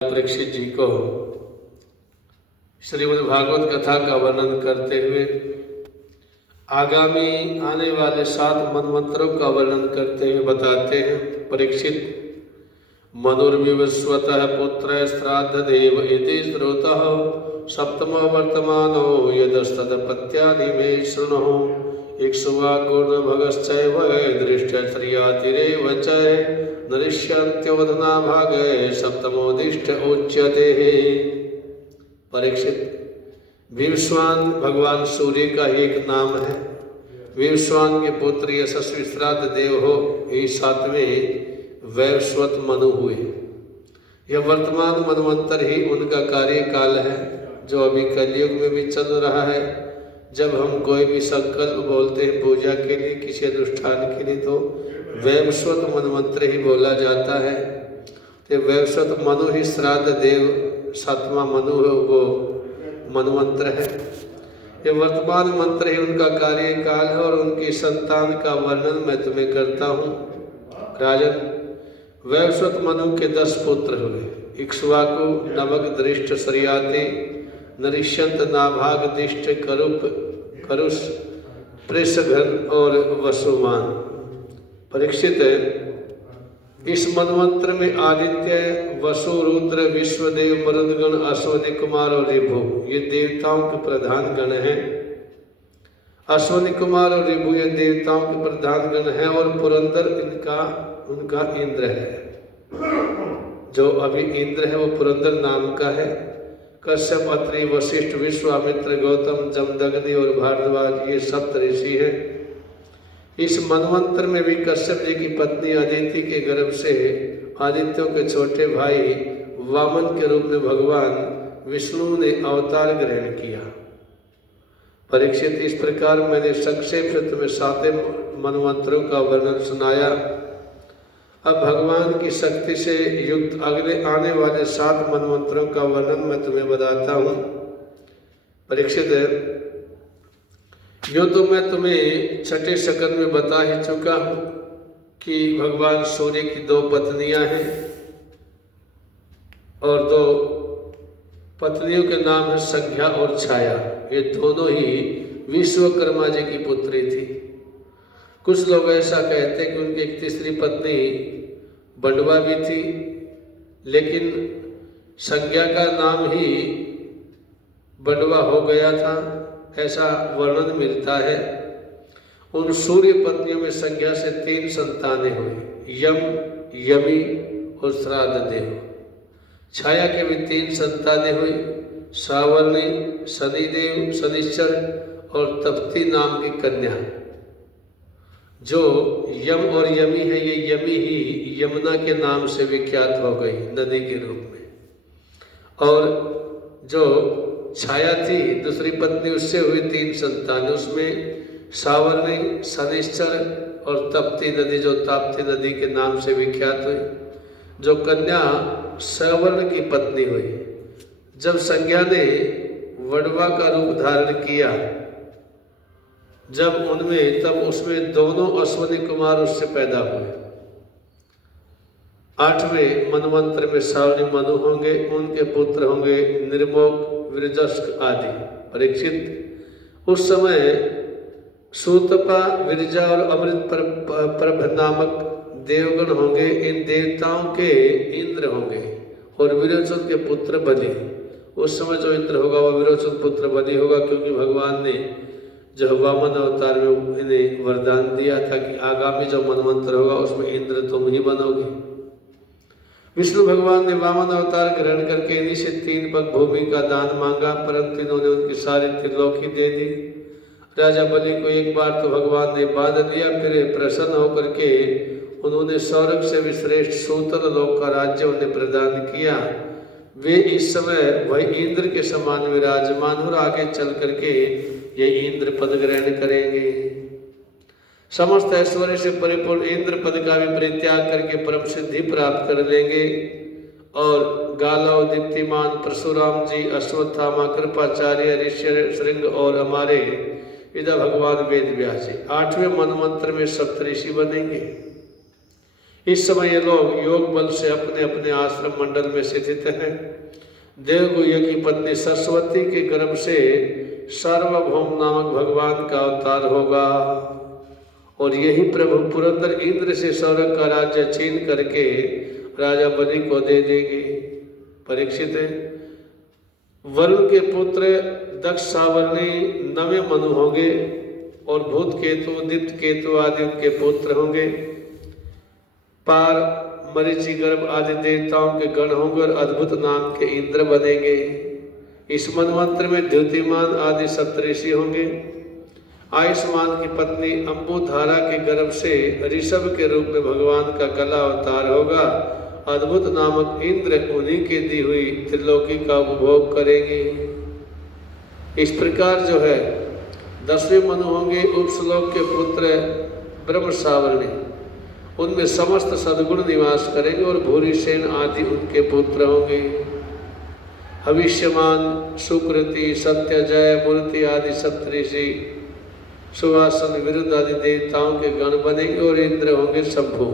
परीक्षित जी को श्रीमद् भागवत कथा का वर्णन करते हुए आगामी आने वाले 7 मनमंत्रों का वर्णन करते हुए बताते हैं। परीक्षित, मनुर्विवस्वतः पुत्र श्राद्ध देव इति श्रुतः सप्तमो वर्तमानो यदस्तदपत्यादि मे शृणुः इक्ष्वाकुर्भगश्चैव दृष्ट्या श्रियातिरेव च नरिष्यन्त्योधना भागे सप्तमोदिष्ट उच्यते। परीक्षित, विवस्वान भगवान सूर्य का एक नाम है। विवस्वान के पुत्र यशस्वी श्राद्ध देव हो, ये 7वें वैवस्वत मनु हुए। यह वर्तमान मनवंतर ही उनका कार्यकाल है, जो अभी कलयुग में भी चल रहा है। जब हम कोई भी संकल्प बोलते हैं पूजा के लिए, किसी अनुष्ठान के लिए, तो वैवस्वत मनवंत्र ही बोला जाता है। तो वैवस्वत मनु ही श्राद्ध देव 7वां मनु है, वो मनवंत्र है। ये वर्तमान मंत्र ही उनका कार्यकाल है और उनकी संतान का वर्णन मैं तुम्हें करता हूँ। राजन, वैवस्वत मनु के 10 पुत्र हुए। इक्ष्वाकु, नवक, दृष्ट, श्रियाति, नरिष्यंत, नाभाग, दिष्ट, करुप, करुष, प्रेषघन और वसुमान। परीक्षित, इस मनवंत्र में आदित्य, वसु, रुद्र, विश्वदेव, मरुदगण, अश्वनी कुमार और ऋभु ये देवताओं के प्रधान गण हैं। अश्वनी कुमार और ऋभु ये देवताओं के प्रधान गण हैं और पुरंदर उनका इंद्र है। जो अभी इंद्र है वो पुरंदर नाम का है। कश्यप, अत्रि, वशिष्ठ, विश्वामित्र, गौतम, जमदग्नि और भारद्वाज ये 7 ऋषि हैं। इस मनवंतर में भी कश्यप जी की पत्नी अदिति के गर्भ से आदित्यों के छोटे भाई वामन के रूप में भगवान विष्णु ने अवतार ग्रहण किया। परीक्षित, इस प्रकार मैंने संक्षेप से तुम्हें 7 मनवंतरों का वर्णन सुनाया। अब भगवान की शक्ति से युक्त अगले आने वाले 7 मनमंत्रों का वर्णन मैं तुम्हें बताता हूँ। परीक्षित, यो तो मैं तुम्हें छठे शकन में बता ही चुका हूँ कि भगवान सूर्य की 2 पत्नियां हैं और 2 पत्नियों के नाम है संज्ञा और छाया। ये दोनों ही विश्वकर्मा जी की पुत्री थी। कुछ लोग ऐसा कहते हैं कि उनकी एक तीसरी पत्नी बंडवा भी थी, लेकिन संज्ञा का नाम ही बंडवा हो गया था, ऐसा वर्णन मिलता है। उन सूर्य पत्नियों में संज्ञा से 3 संतानें हुई, यम, यमी और श्राद्ध देव। छाया के भी 3 संतानें हुई, सावर्णी, शनिदेव, शनिश्चर और तप्ती नाम की कन्या। जो यम और यमी है, ये यमी ही यमुना के नाम से विख्यात हो गई नदी के रूप में। और जो छाया थी दूसरी पत्नी, उससे हुई 3 संतान। उसमें सावर्णी, शनिश्चर और तप्ती नदी, जो ताप्ती नदी के नाम से विख्यात हुई। जो कन्या सवर्ण की पत्नी हुई। जब संज्ञा ने वडवा का रूप धारण किया तब उसमें दोनों अश्वनी कुमार उससे पैदा हुए। 8वें मनवंत्र में सावनी मनु होंगे, उनके पुत्र होंगे निर्मोक, विरजस्क आदि। परीक्षित, उस समय सूतपा, विरजा और अमृत प्रभ नामक देवगण होंगे। इन देवताओं के इंद्र होंगे और विरोचन के पुत्र बलि। उस समय जो इंद्र होगा वह विरोचन पुत्र बलि होगा, क्योंकि भगवान ने जो वामन अवतार में इन्हें वरदान दिया था कि आगामी जो मनवंतर होगा उसमें इंद्र तुम ही बनोगे। विष्णु भगवान ने वामन अवतार ग्रहण करके इन्हीं से 3 पग भूमि का दान मांगा, परंतु इन्होंने उनकी सारी त्रिलोकी दे दी। राजा बलि को एक बार तो भगवान ने बांध लिया, फिर प्रसन्न होकर के उन्होंने स्वर्ग से भी श्रेष्ठ सूतल लोक का राज्य उन्हें प्रदान किया। वे इस समय वही इंद्र के समान विराजमान और आगे चल करके ये इंद्र पद ग्रहण करेंगे। समस्त ऐश्वर्य से परिपूर्ण इंद्र पद का भी परित्याग करके परम सिद्धि प्राप्त कर लेंगे। और गालव, दीप्तिमान, परशुराम जी, अश्वत्थामा, कृपाचार्य, ऋषि श्रृंग और हमारे पिता भगवान वेद व्यास जी 8वें मनमंत्र में सप्तऋषि बनेंगे। इस समय ये लोग योग बल से अपने अपने आश्रम मंडल में स्थित हैं। देवगुह्य की पत्नी सरस्वती के गर्भ से सार्वभौम नामक भगवान का अवतार होगा और यही प्रभु पुरंदर इंद्र से स्वर्ग का राज्य छीन करके राजा बलि को दे देंगे। परीक्षित वरुण के पुत्र दक्ष सावर्णी नवे मनु होंगे और भूत केतु दीप्त केतु आदि उनके पुत्र होंगे। पार मरीचि गर्भ आदि देवताओं के गण होंगे और अद्भुत नाम के इंद्र बनेंगे। इस मनवंत्र में द्युतिमान आदि सप्तऋषि होंगे। आयुष्मान की पत्नी अंबुधारा के गर्भ से ऋषभ के रूप में भगवान का कला अवतार होगा। अद्भुत नामक इंद्र उन्हीं के दी हुई त्रिलोकी का उपभोग करेंगे। इस प्रकार जो है 10वें मनु होंगे उपश्लोक के पुत्र ब्रह्म सावर्णी, उनमें समस्त सद्गुण निवास करेंगे और भूरिसेन आदि उनके पुत्र होंगे। भविष्यमान सुकृति सत्यजय मूर्ति आदि सप्तऋषि सुवासन विरुद्ध आदि देवताओं के गण बनेंगे और इंद्र होंगे शंभु।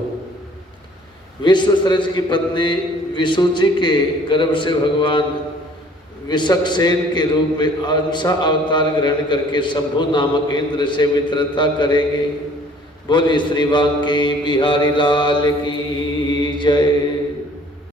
विश्वसरज की पत्नी विसुची के गर्भ से भगवान विषक्सेन के रूप में अंशा अवतार ग्रहण करके शंभु नामक इंद्र से मित्रता करेंगे। बोली श्री बांके बिहारी लाल की जय।